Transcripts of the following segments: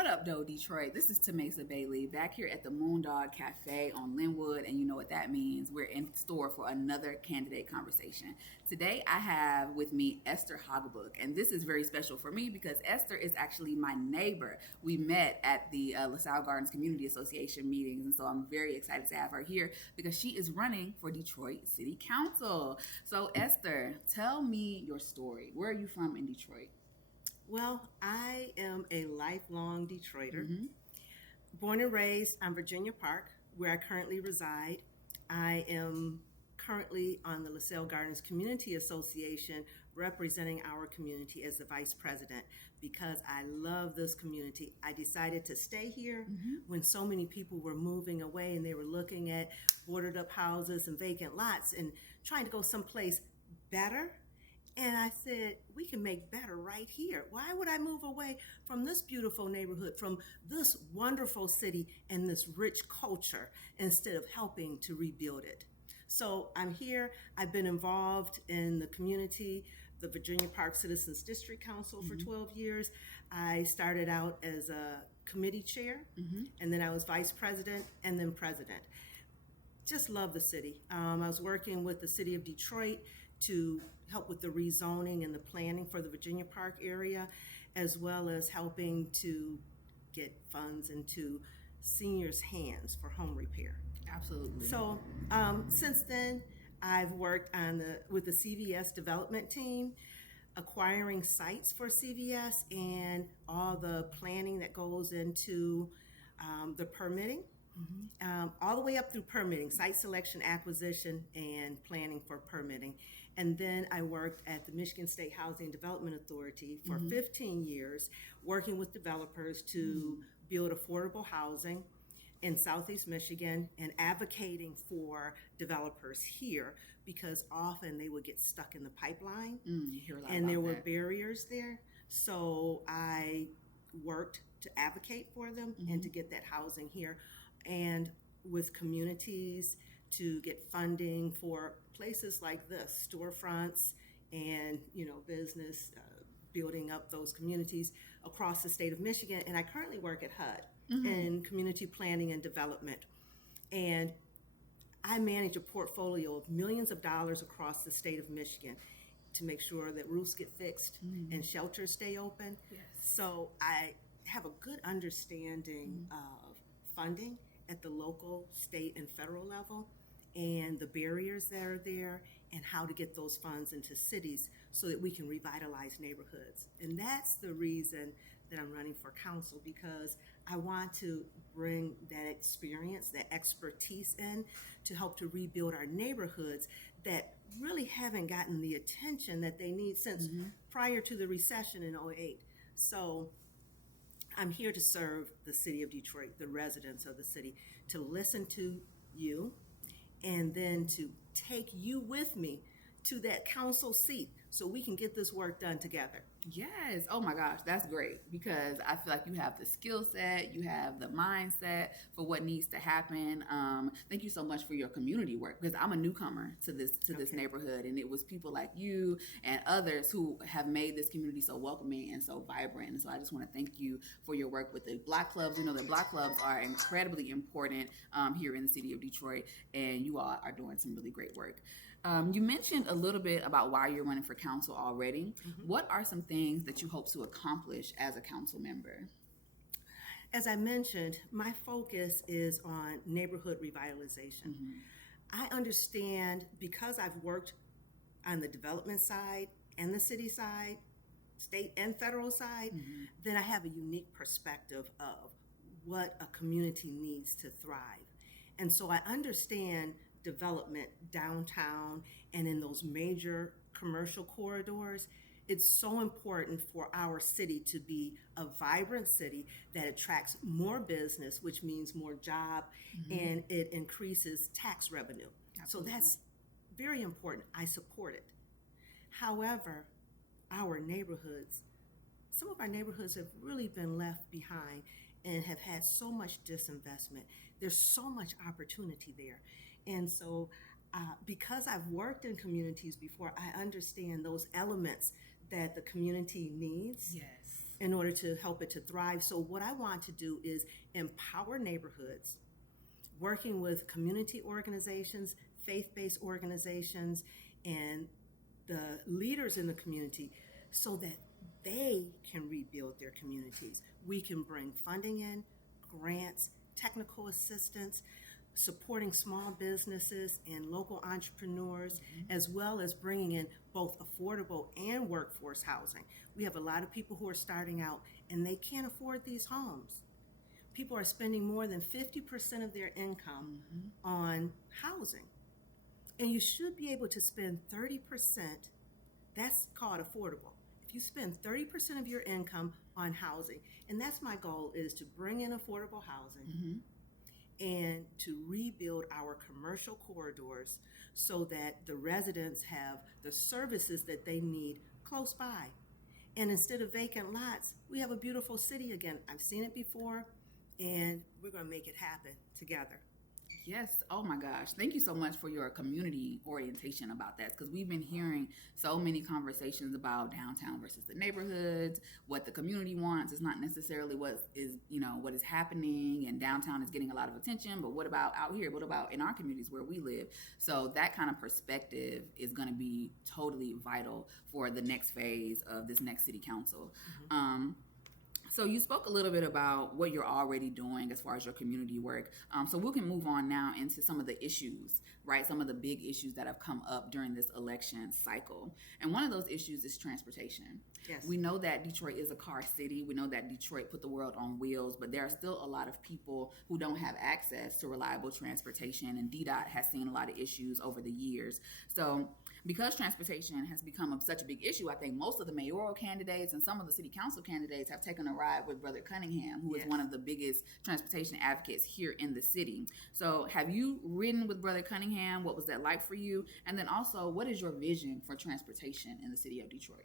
What up, though, Detroit? This is Tamesa Bailey back here at the Moondog Cafe on Linwood, and you know what that means. We're in store for another candidate conversation. Today, I have with me Esther Haugabook, and this is very special for me because Esther is actually my neighbor. We met at the LaSalle Gardens Community Association meetings, and so I'm very excited to have her here because she is running for Detroit City Council. So, Esther, tell me your story. Where are you from in Detroit? Well, I am a lifelong Detroiter. Born and raised on Virginia Park, where I currently reside. I am currently on the LaSalle Gardens Community Association representing our community as the vice president because I love this community. I decided to stay here when so many people were moving away and they were looking at boarded up houses and vacant lots and trying to go someplace better. And I said, we can make better right here. Why would I move away from this beautiful neighborhood, from this wonderful city and this rich culture instead of helping to rebuild it? So I'm here. I've been involved in the community, the Virginia Park Citizens District Council for 12 years. I started out as a committee chair, and then I was vice president and then president. Just love the city. I was working with the city of Detroit to help with the rezoning and the planning for the Virginia Park area, as well as helping to get funds into seniors' hands for home repair. Absolutely. So since then, I've worked with the CVS development team, acquiring sites for CVS and all the planning that goes into the permitting. All the way up through permitting, site selection, acquisition, and planning for permitting. And then I worked at the Michigan State Housing Development Authority for 15 years, working with developers to build affordable housing in Southeast Michigan and advocating for developers here because often they would get stuck in the pipeline and there were barriers there. So I worked to advocate for them and to get that housing here, and with communities to get funding for places like this, storefronts and business, building up those communities across the state of Michigan. And I currently work at HUD in community planning and development, and I manage a portfolio of millions of dollars across the state of Michigan to make sure that roofs get fixed and shelters stay open. So I have a good understanding of funding at the local, state, and federal level, and the barriers that are there, and how to get those funds into cities so that we can revitalize neighborhoods. And that's the reason that I'm running for council, because I want to bring that experience, that expertise in to help to rebuild our neighborhoods that really haven't gotten the attention that they need since prior to the recession in '08. So I'm here to serve the city of Detroit, the residents of the city, to listen to you, and then to take you with me to that council seat so we can get this work done together. Yes. Oh my gosh, that's great, because I feel like you have the skill set, you have the mindset for what needs to happen. Thank you so much for your community work, because I'm a newcomer to this neighborhood, and it was people like you and others who have made this community so welcoming and so vibrant. And so I just want to thank you for your work with the Black clubs. You know that Black clubs are incredibly important here in the city of Detroit, and you all are doing some really great work. You mentioned a little bit about why you're running for council already. What are some things that you hope to accomplish as a council member? As I mentioned, my focus is on neighborhood revitalization. I understand, because I've worked on the development side and the city side, state and federal side, that I have a unique perspective of what a community needs to thrive. And so I understand development downtown and in those major commercial corridors. It's so important for our city to be a vibrant city that attracts more business, which means more job, and it increases tax revenue. Absolutely. So that's very important. I support it. However, some of our neighborhoods have really been left behind and have had so much disinvestment. There's so much opportunity there. And so because I've worked in communities before, I understand those elements that the community needs. Yes. in order to help it to thrive. So what I want to do is empower neighborhoods, working with community organizations, faith-based organizations, and the leaders in the community so that they can rebuild their communities. We can bring funding in, grants, technical assistance, supporting small businesses and local entrepreneurs, as well as bringing in both affordable and workforce housing. We have a lot of people who are starting out and they can't afford these homes. People are spending more than 50% of their income on housing. And you should be able to spend 30%, that's called affordable. If you spend 30% of your income on housing, and that's my goal, is to bring in affordable housing and to rebuild our commercial corridors so that the residents have the services that they need close by. And instead of vacant lots, we have a beautiful city again. I've seen it before, and we're going to make it happen together. Yes. Oh my gosh. Thank you so much for your community orientation about that, because we've been hearing so many conversations about downtown versus the neighborhoods, what the community wants. It's not necessarily what is happening, and downtown is getting a lot of attention, but what about out here? What about in our communities where we live? So that kind of perspective is going to be totally vital for the next phase of this next city council. So you spoke a little bit about what you're already doing as far as your community work. So we can move on now into some of the issues, right? Some of the big issues that have come up during this election cycle. And one of those issues is transportation. Yes. We know that Detroit is a car city. We know that Detroit put the world on wheels, but there are still a lot of people who don't have access to reliable transportation, and DDOT has seen a lot of issues over the years. So because transportation has become such a big issue, I think most of the mayoral candidates and some of the city council candidates have taken a ride with Brother Cunningham, who is one of the biggest transportation advocates here in the city. So have you ridden with Brother Cunningham? What was that like for you? And then also, what is your vision for transportation in the city of Detroit?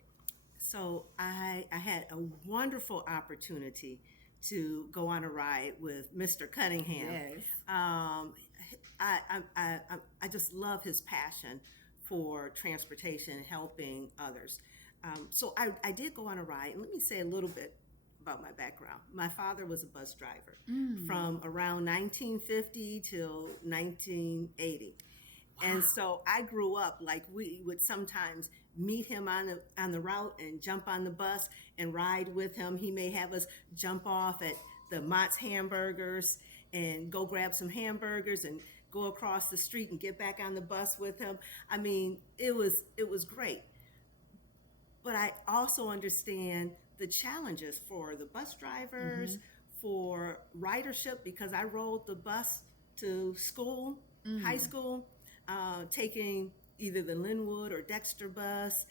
So I had a wonderful opportunity to go on a ride with Mr. Cunningham. Yes. I just love his passion for transportation and helping others. So I did go on a ride, and let me say a little bit about my background. My father was a bus driver from around 1950 till 1980. Wow. And so I grew up like we would sometimes meet him on the route and jump on the bus and ride with him. He may have us jump off at the Mott's Hamburgers and go grab some hamburgers and go across the street and get back on the bus with him. I mean, it was great. But I also understand the challenges for the bus drivers, for ridership, because I rode the bus to school, high school, taking either the Linwood or Dexter bus,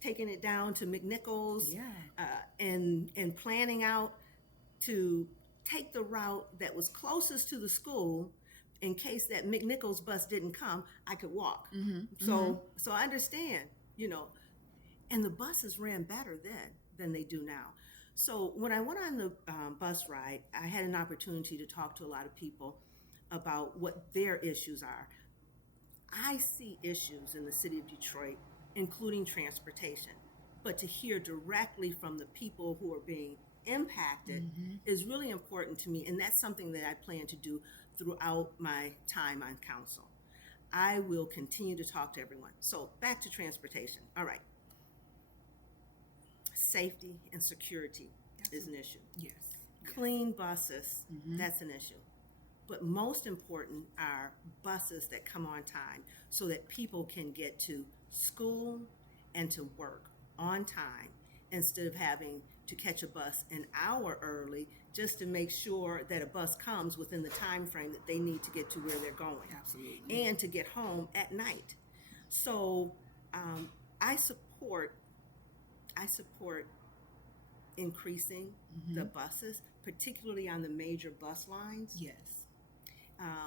taking it down to McNichols, and planning out to take the route that was closest to the school. In case that McNichols bus didn't come, I could walk. So I understand, and the buses ran better then than they do now. So when I went on the bus ride, I had an opportunity to talk to a lot of people about what their issues are. I see issues in the city of Detroit, including transportation, but to hear directly from the people who are being impacted is really important to me, and that's something that I plan to do throughout my time on council. I will continue to talk to everyone. So back to transportation. All right. Safety and security is an issue. Yes. Clean buses, that's an issue. But most important are buses that come on time so that people can get to school and to work on time instead of having to catch a bus an hour early just to make sure that a bus comes within the time frame that they need to get to where they're going. Absolutely. And to get home at night. So I support increasing the buses, particularly on the major bus lines. Yes.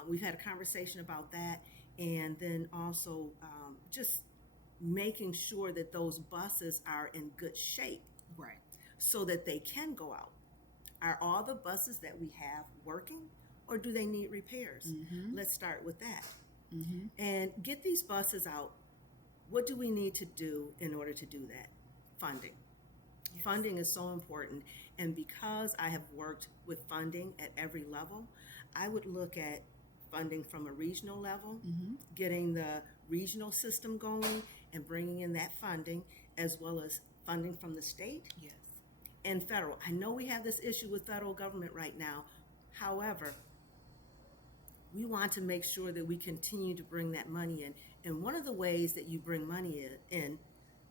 We've had a conversation about that, and then also just making sure that those buses are in good shape. Right. So that they can go out. Are all the buses that we have working, or do they need repairs? Let's start with that. And get these buses out. What do we need to do in order to do that? Funding. Yes. Funding is so important. And because I have worked with funding at every level, I would look at funding from a regional level, getting the regional system going and bringing in that funding, as well as funding from the state Yes. and federal. I know we have this issue with federal government right now. However, we want to make sure that we continue to bring that money in. And one of the ways that you bring money in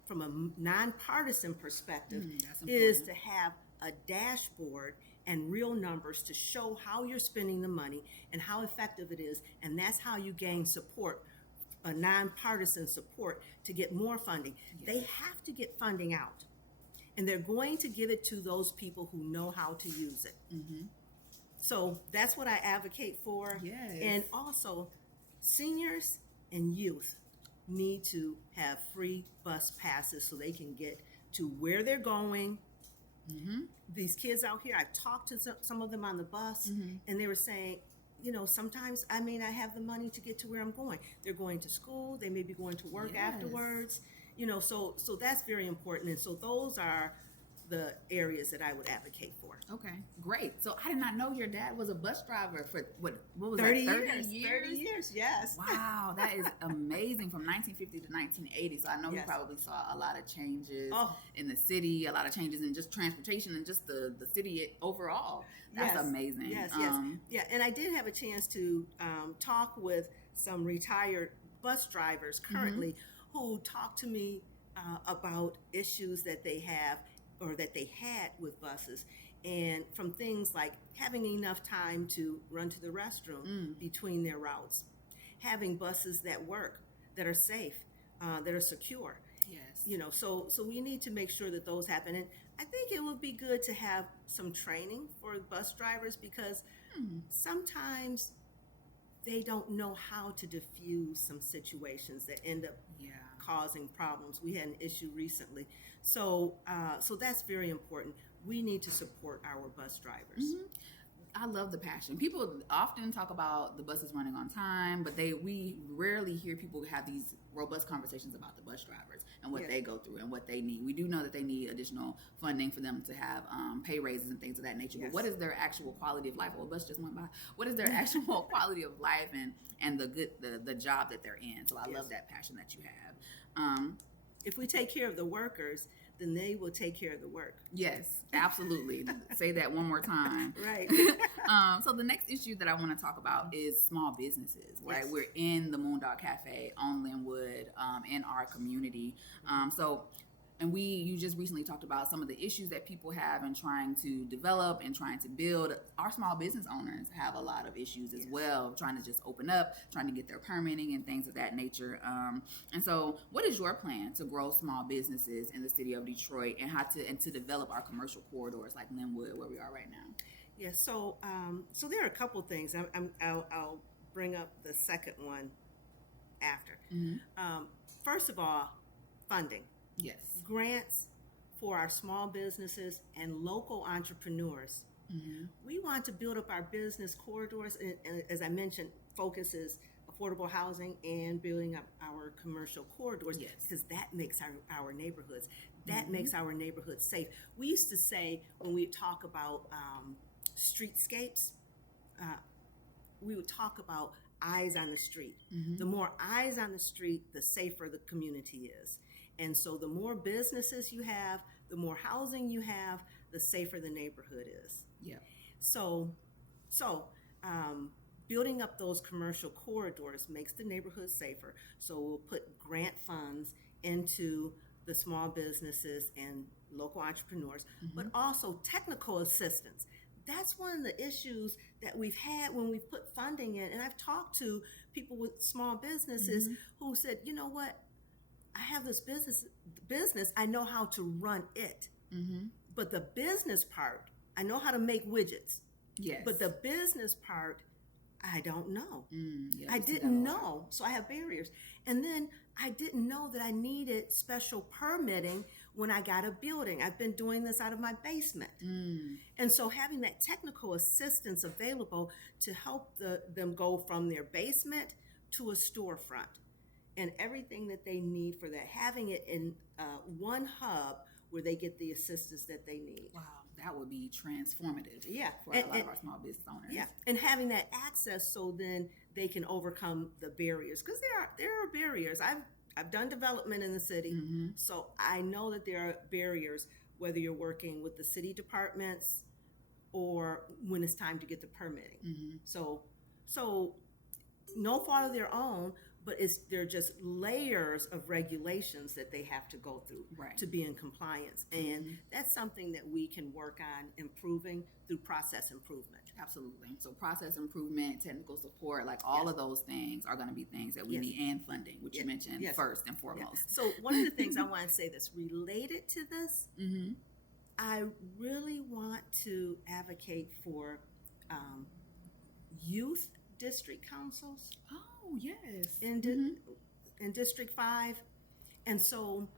from a nonpartisan perspective is to have a dashboard and real numbers to show how you're spending the money and how effective it is. And that's how you gain support, a nonpartisan support to get more funding. Yes. They have to get funding out. And they're going to give it to those people who know how to use it. So that's what I advocate for. Yes. And also, seniors and youth need to have free bus passes so they can get to where they're going. These kids out here, I've talked to some of them on the bus, and they were saying, you know, sometimes I may not have the money to get to where I'm going. They're going to school, they may be going to work afterwards, you know, so that's very important. And so those are the areas that I would advocate for. Okay, great. So I did not know your dad was a bus driver for what was 30 that? years. 30 years, yes. Wow, that is amazing, from 1950 to 1980. So I know he probably saw a lot of changes in the city, a lot of changes in just transportation and just the city overall. That's amazing. Yes. Yeah, and I did have a chance to talk with some retired bus drivers currently who talked to me about issues that they have or that they had with buses, and from things like having enough time to run to the restroom between their routes, having buses that work, that are safe, that are secure. Yes. You know, so we need to make sure that those happen. And I think it would be good to have some training for bus drivers because sometimes they don't know how to diffuse some situations that end up causing problems. We had an issue recently. So that's very important. We need to support our bus drivers. I love the passion. People often talk about the buses running on time, but we rarely hear people have these robust conversations about the bus drivers and what they go through and what they need. We do know that they need additional funding for them to have pay raises and things of that nature. But what is their actual quality of life? Well, a bus just went by. What is their actual quality of life and the job that they're in? So I love that passion that you have. If we take care of the workers, then they will take care of the work. Yes, absolutely. Say that one more time. Right. So the next issue that I want to talk about is small businesses, right? We're in the Moondog Cafe on Linwood, in our community. And you just recently talked about some of the issues that people have in trying to develop and trying to build. Our small business owners have a lot of issues as well, trying to just open up, trying to get their permitting and things of that nature. And so what is your plan to grow small businesses in the city of Detroit and to develop our commercial corridors like Linwood, where we are right now? Yeah, so there are a couple things. I'll bring up the second one after. First of all, funding. Yes. Grants for our small businesses and local entrepreneurs. We want to build up our business corridors, and as I mentioned, focus is affordable housing and building up our commercial corridors, because that makes our neighborhoods, makes our neighborhoods safe. We used to say, when we talk about streetscapes, we would talk about eyes on the street. The more eyes on the street, the safer the community is. And so the more businesses you have, the more housing you have, the safer the neighborhood is. Yeah. So building up those commercial corridors makes the neighborhood safer. So we'll put grant funds into the small businesses and local entrepreneurs, but also technical assistance. That's one of the issues that we've had when we've put funding in. And I've talked to people with small businesses who said, you know what? I have this business, I know how to run it. But the business part, I know how to make widgets. Yes. But the business part, I don't know. I didn't know. So I have barriers. And then I didn't know that I needed special permitting when I got a building. I've been doing this out of my basement. And so having that technical assistance available to help them go from their basement to a storefront and everything that they need for that, having it in one hub where they get the assistance that they need. Wow, that would be transformative. Yeah, for a lot of our small business owners. Yeah, and having that access so then they can overcome the barriers, because there are barriers. I've done development in the city, so I know that there are barriers whether you're working with the city departments or when it's time to get the permitting. So no fault of their own, but they're just layers of regulations that they have to go through to be in compliance. And that's something that we can work on improving through process improvement. Absolutely. So process improvement, technical support, like all of those things are going to be things that we need, and funding, which you mentioned first and foremost. So one of the things I want to say that's related to this, I really want to advocate for youth district councils. Oh, yes. In District 5. And so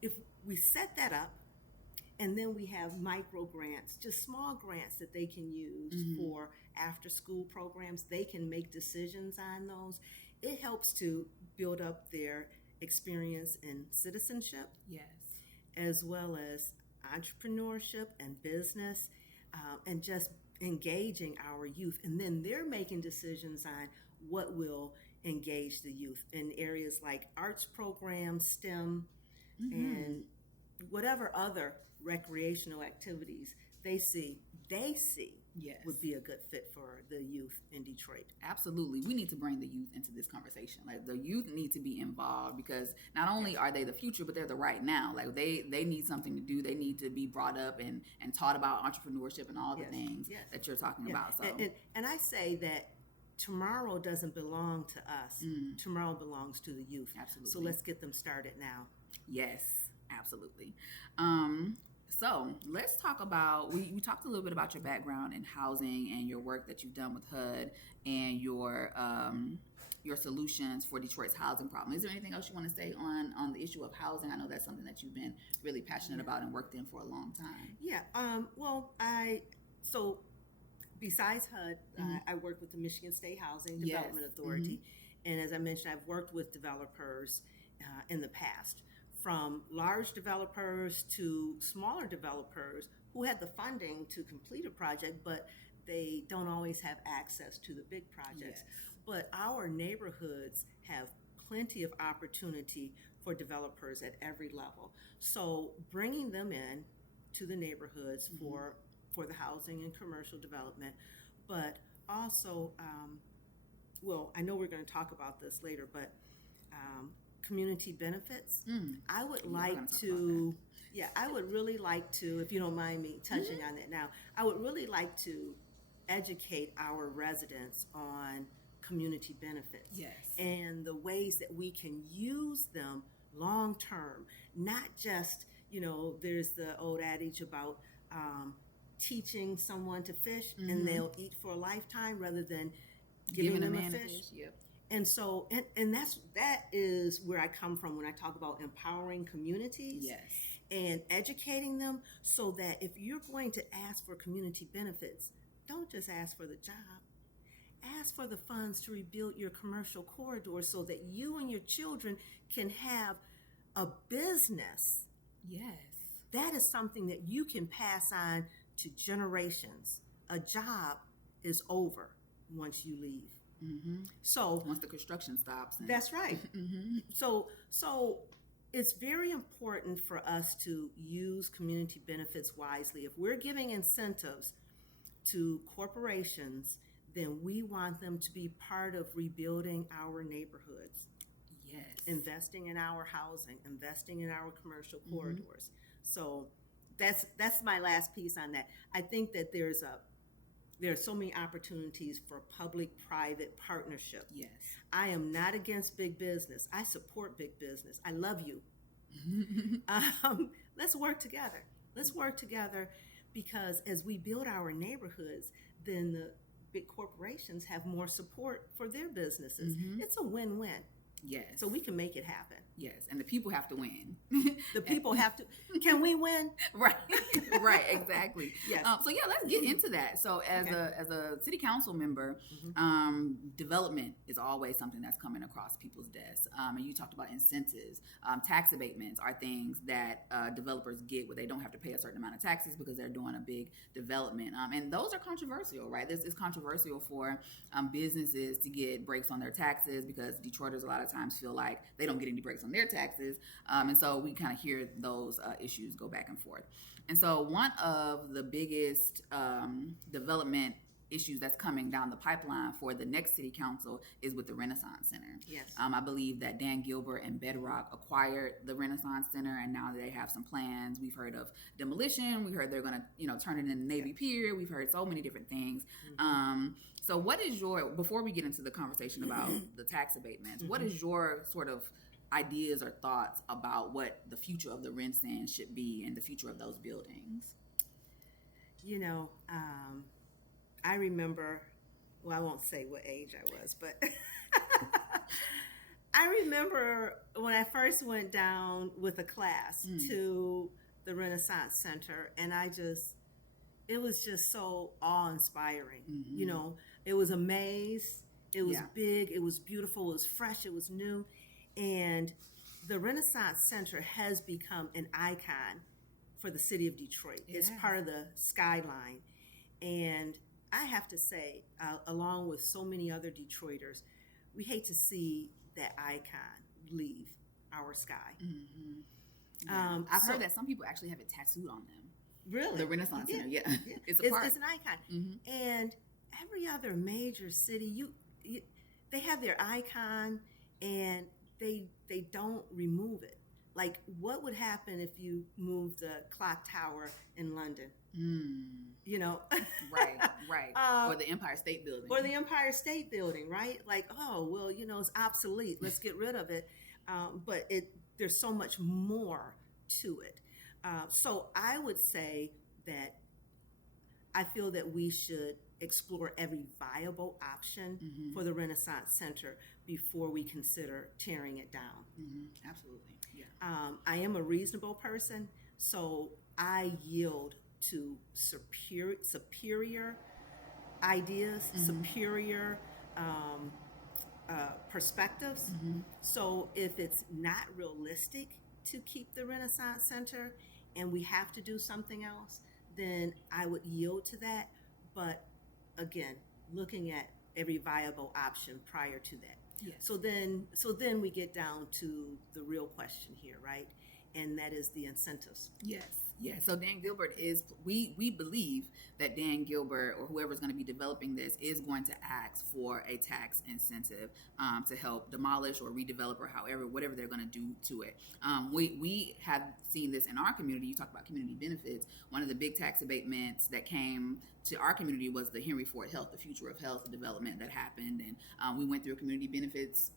if we set that up, and then we have micro grants, just small grants that they can use for after school programs, they can make decisions on those. It helps to build up their experience in citizenship. Yes. As well as entrepreneurship and business, and just engaging our youth. And then they're making decisions on what will engage the youth in areas like arts programs, STEM, and whatever other recreational activities they see would be a good fit for the youth in Detroit. Absolutely. We need to bring the youth into this conversation. Like, the youth need to be involved, because not only are they the future, but they're the right now. Like, they need something to do. They need to be brought up and taught about entrepreneurship and all the things that you're talking about. So and I say that tomorrow doesn't belong to us. Tomorrow belongs to the youth. Absolutely. So let's get them started now. Yes, absolutely. So let's talk about, we talked a little bit about your background in housing and your work that you've done with HUD and your solutions for Detroit's housing problem. Is there anything else you want to say on the issue of housing? I know that's something that you've been really passionate about and worked in for a long time. Yeah. So besides HUD, I work with the Michigan State Housing Development Authority. And as I mentioned, I've worked with developers in the past, from large developers to smaller developers who had the funding to complete a project, but they don't always have access to the big projects. But our neighborhoods have plenty of opportunity for developers at every level. So bringing them in to the neighborhoods for the housing and commercial development, but also, I know we're going to talk about this later, but community benefits. I would I would really like to, if you don't mind me touching on that now, I would really like to educate our residents on community benefits and the ways that we can use them long term, not just, there's the old adage about teaching someone to fish and they'll eat for a lifetime rather than giving them a fish. And so, and that is where I come from when I talk about empowering communities and educating them, so that if you're going to ask for community benefits, don't just ask for the job. Ask for the funds to rebuild your commercial corridor so that you and your children can have a business. That is something that you can pass on to generations. A job is over once you leave. So once the construction stops. That's right. So it's very important for us to use community benefits wisely. If we're giving incentives to corporations, then we want them to be part of rebuilding our neighborhoods. Investing in our housing, investing in our commercial corridors. So that's my last piece on that. I think that there are so many opportunities for public-private partnership. I am not against big business. I support big business. I love you. Let's work together. Because as we build our neighborhoods, then the big corporations have more support for their businesses. It's a win-win. So we can make it happen. Yes, and the people have to win. The people have to. Can we win? Right, right, exactly. Yes. So yeah, let's get into that. So as a city council member, development is always something that's coming across people's desks. And you talked about incentives. Tax abatements are things that developers get where they don't have to pay a certain amount of taxes because they're doing a big development. And those are controversial, right? This is controversial for businesses to get breaks on their taxes because Detroiters a lot of times feel like they don't get any breaks on their taxes. And so we kind of hear those issues go back and forth. And so one of the biggest development issues that's coming down the pipeline for the next city council is with the Renaissance Center. Yes. I believe that Dan Gilbert and Bedrock acquired the Renaissance Center, and now they have some plans. We've heard of demolition. We heard they're going to, turn it into Navy Pier. We've heard so many different things. So what is before we get into the conversation about the tax abatements, what is your sort of ideas or thoughts about what the future of the Renaissance should be and the future of those buildings? I remember, well, I won't say what age I was, but I remember when I first went down with a class to the Renaissance Center, and it was just so awe-inspiring. It was a maze, it was big, it was beautiful, it was fresh, it was new, and the Renaissance Center has become an icon for the city of Detroit. It's part of the skyline, and I have to say, along with so many other Detroiters, we hate to see that icon leave our sky. I've heard that some people actually have it tattooed on them. Really? The Renaissance Center, yeah. It's an icon. And every other major city, they have their icon, and they don't remove it. Like, what would happen if you moved the clock tower in London? Right. Or the Empire State Building. Right? Like, it's obsolete. Let's get rid of it. But there's so much more to it. So I would say that I feel that we should explore every viable option for the Renaissance Center before we consider tearing it down. Absolutely. Yeah. I am a reasonable person, so I yield to superior ideas, superior perspectives. So if it's not realistic to keep the Renaissance Center and we have to do something else, then I would yield to that. But again, looking at every viable option prior to that. Yes. So then we get down to the real question here, right? And that is the incentives. Yes. So Dan Gilbert we believe that Dan Gilbert or whoever's going to be developing this is going to ask for a tax incentive to help demolish or redevelop or whatever they're going to do to it. We have seen this in our community. You talk about community benefits. One of the big tax abatements that came to our community was the Henry Ford Health, the Future of Health development that happened. And we went through a community benefits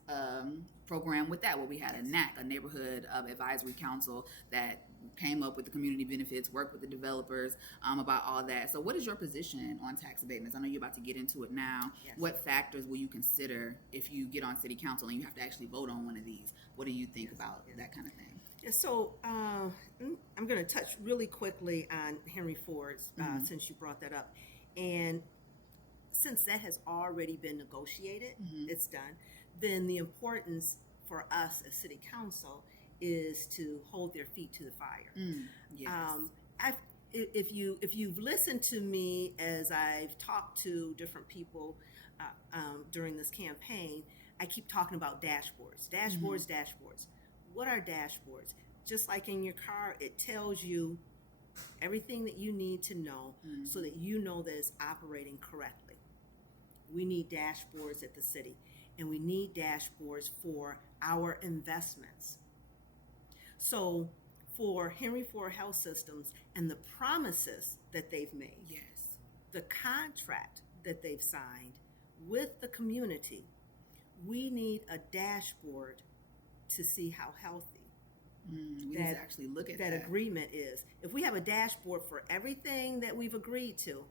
program with that, where we had a NAC, a neighborhood advisory council that came up with the community benefits, worked with the developers about all that. So what is your position on tax abatements? I know you're about to get into it now. Yes. What factors will you consider if you get on city council and you have to actually vote on one of these? What do you think about that kind of thing? Yeah, so I'm going to touch really quickly on Henry Ford's, since you brought that up. And since that has already been negotiated, it's done, then the importance for us as city council is to hold their feet to the fire. Yes. If you've listened to me as I've talked to different people during this campaign, I keep talking about dashboards. What are dashboards? Just like in your car, it tells you everything that you need to know so that you know that it's operating correctly. We need dashboards at the city, and we need dashboards for our investments. So for Henry Ford Health Systems and the promises that they've made, Yes. the contract that they've signed with the community, we need a dashboard to see how healthy We need to actually look at that agreement is. If we have a dashboard for everything that we've agreed to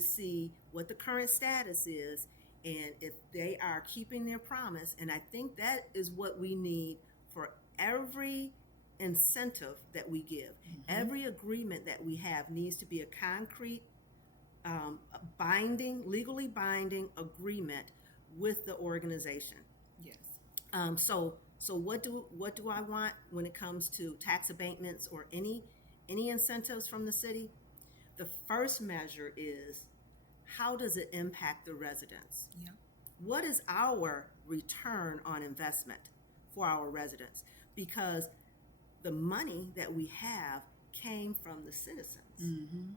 see what the current status is, and if they are keeping their promise, and I think that is what we need for every incentive that we give, every agreement that we have needs to be a concrete, legally binding agreement with the organization. Yes. So what do I want when it comes to tax abatements or any incentives from the city? The first measure is, how does it impact the residents? Yeah. What is our return on investment for our residents? Because the money that we have came from the citizens. Mm-hmm.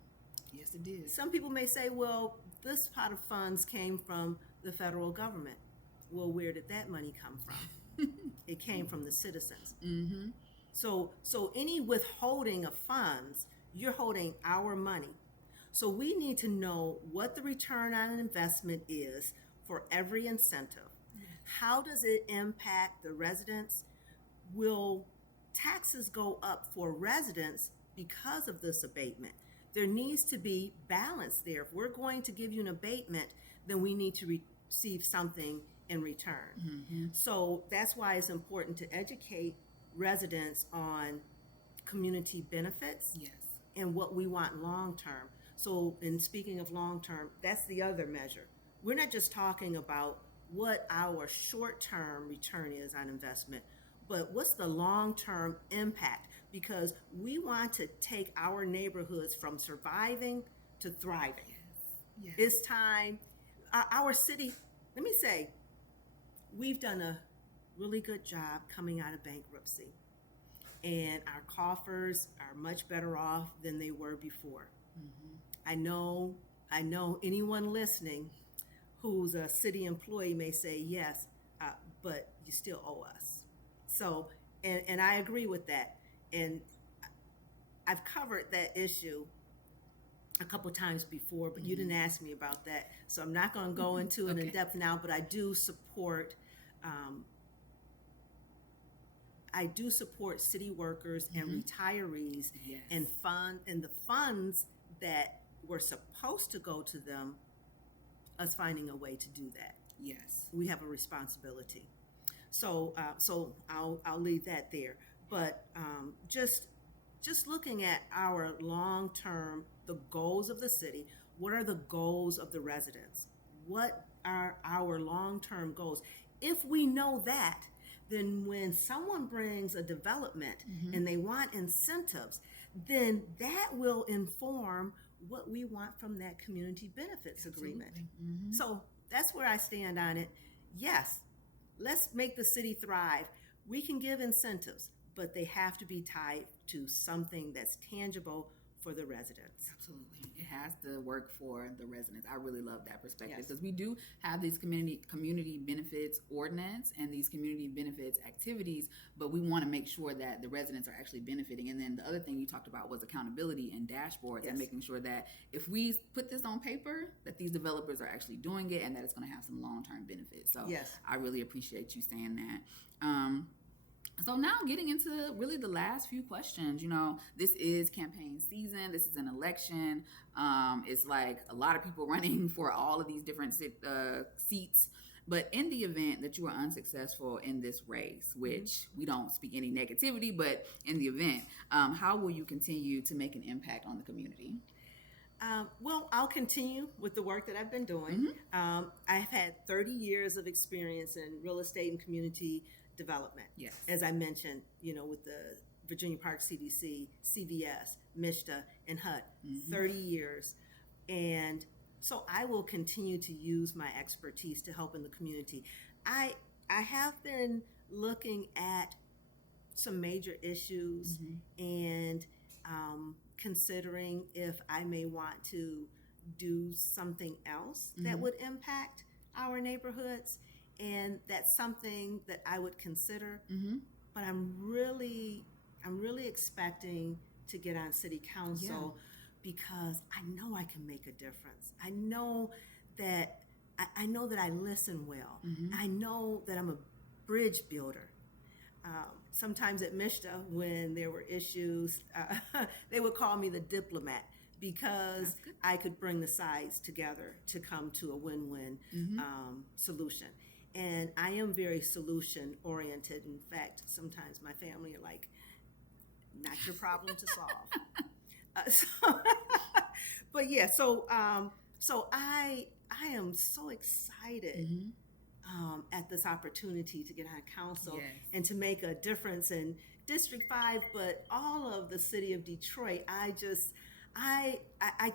Yes, it did. Some people may say, well, this pot of funds came from the federal government. Well, where did that money come from? It came from the citizens. Mm-hmm. So any withholding of funds, you're holding our money. So we need to know what the return on investment is for every incentive. How does it impact the residents? Will taxes go up for residents because of this abatement? There needs to be balance there. If we're going to give you an abatement, then we need to receive something in return. Mm-hmm. So that's why it's important to educate residents on community benefits. Yes. And what we want long term. So in speaking of long term, that's the other measure. We're not just talking about what our short term return is on investment, but what's the long term impact? Because we want to take our neighborhoods from surviving to thriving. Yes. It's time. Our city, let me say, we've done a really good job coming out of bankruptcy. And our coffers are much better off than they were before. I know anyone listening who's a city employee may say, yes, but you still owe us. So, and I agree with that. And I've covered that issue a couple times before, but you didn't ask me about that. So I'm not going to go into it in depth now, but I do support city workers and retirees and the funds that were supposed to go to them, us finding a way to do that. Yes. We have a responsibility. So I'll leave that there. But just looking at our long-term, the goals of the city, what are the goals of the residents? What are our long-term goals? If we know that, then when someone brings a development and they want incentives, then that will inform what we want from that community benefits agreement. So that's where I stand on it. Yes, let's make the city thrive. We can give incentives, but they have to be tied to something that's tangible for the residents. Absolutely. It has to work for the residents. I really love that perspective because we do have these community benefits ordinance and these community benefits activities, but we want to make sure that the residents are actually benefiting. And then the other thing you talked about was accountability and dashboards and making sure that if we put this on paper, that these developers are actually doing it and that it's going to have some long-term benefits. So I really appreciate you saying that. So now getting into really the last few questions, this is campaign season. This is an election. It's like a lot of people running for all of these different seats. But in the event that you are unsuccessful in this race, which we don't speak any negativity, but in the event, how will you continue to make an impact on the community? Well, I'll continue with the work that I've been doing. I've had 30 years of experience in real estate and community development. Yes. As I mentioned, with the Virginia Park CDC, CVS, MISTA, and HUD, 30 years. And so I will continue to use my expertise to help in the community. I have been looking at some major issues and considering if I may want to do something else that would impact our neighborhoods. And that's something that I would consider, but I'm really expecting to get on city council because I know I can make a difference. I know that I listen well. I know that I'm a bridge builder. Sometimes at MISTA, when there were issues, they would call me the diplomat because I could bring the sides together to come to a win-win solution. And I am very solution oriented. In fact, sometimes my family are like, not your problem to solve. So, but yeah, so I am so excited at this opportunity to get on council Yes. and to make a difference in District 5, but all of the city of Detroit. I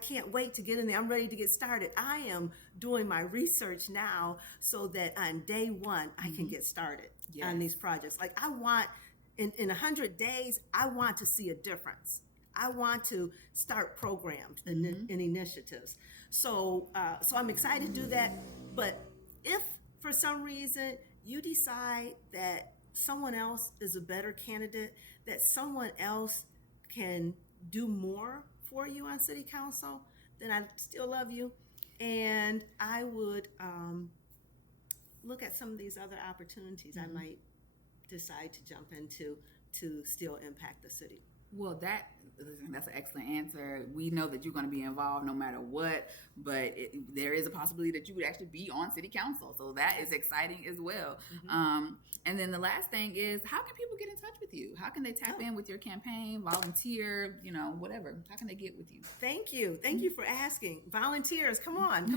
can't wait to get in there. I'm ready to get started. I am doing my research now so that on day one I can get started on these projects. Like I want, in 100 days, I want to see a difference. I want to start programs and initiatives. So I'm excited to do that. But if for some reason you decide that someone else is a better candidate, that someone else can do more for you on city council, then I still love you. And I would look at some of these other opportunities I might decide to jump into to still impact the city. Well, that's an excellent answer. We know that you're going to be involved no matter what, but there is a possibility that you would actually be on city council. So that is exciting as well. And then the last thing is, how can people get in touch with you? How can they tap in with your campaign, volunteer, whatever? How can they get with you? Thank you. Thank you for asking. Volunteers, come on.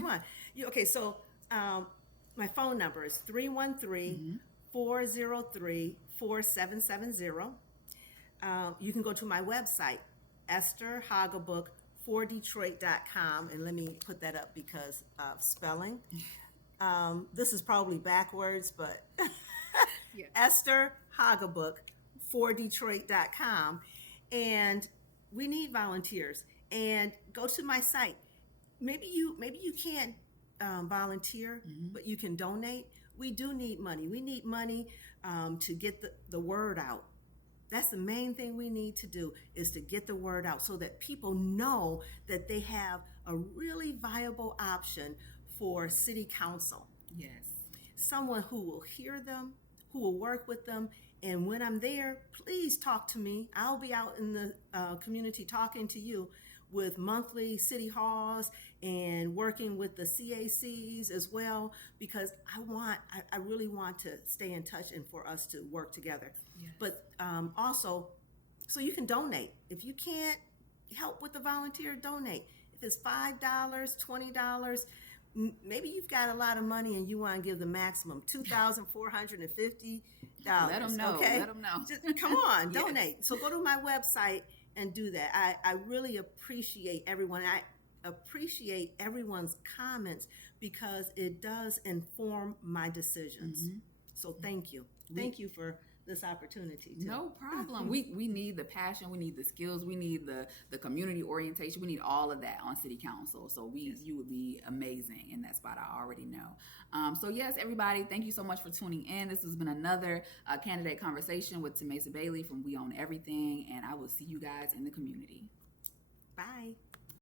Okay, so my phone number is 313-403-4770. You can go to my website, Esther Haugabook for Detroit.com, and let me put that up because of spelling. This is probably backwards, but Esther Haugabook for Detroit.com, and we need volunteers. And go to my site. Maybe you can't volunteer, but you can donate. We do need money. We need money to get the word out. That's the main thing we need to do, is to get the word out so that people know that they have a really viable option for city council. Yes. Someone who will hear them, who will work with them. And when I'm there, please talk to me. I'll be out in the community talking to you with monthly city halls and working with the CACs as well, because I really want to stay in touch and for us to work together. Yes. But also, so you can donate. If you can't help with the volunteer, donate. If it's $5, $20, maybe you've got a lot of money and you want to give the maximum, $2,450. Let them know. Okay? Let them know. Just, come on, donate. So go to my website and do that. I really appreciate everyone. I appreciate everyone's comments because it does inform my decisions. So thank you. Thank you for this opportunity too. No problem. We need the passion, we need the skills, we need the community orientation, we need all of that on city council. So you would be amazing in that spot, I already know. So yes, everybody, thank you so much for tuning in. This has been another candidate conversation with Tamesa Bailey from We Own Everything, and I will see you guys in the community. Bye.